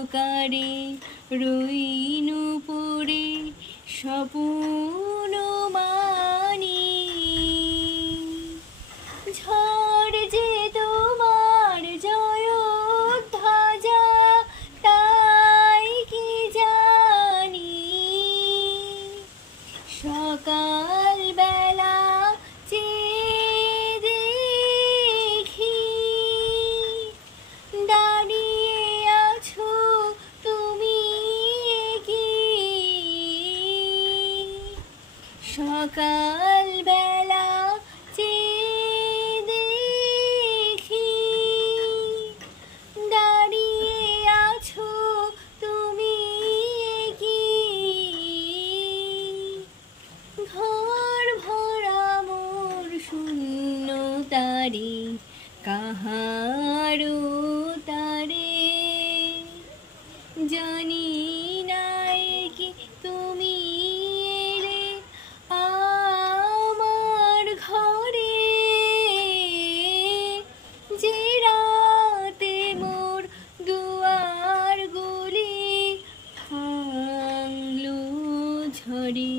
অন্ধকারে রইনু পড়ে স্বপ্ন মানি। ঝড় যে তোমার জয়োধ্বজা তাই কি জানি। সকাল বেলা চেয়ে দেখি দাঁড়িয়ে আছো তুমি কি। সকাল বেলা চেয়ে দেখি দাঁড়িয়ে আছো তুমি কি। ঘর ভরা মোর শূন্যতারে কাহারো তারে জানি না কি তুমি এলে আমার ঘরে। যে রাতে মোর দুয়ার গুলি ভাঙলো ঝড়ে।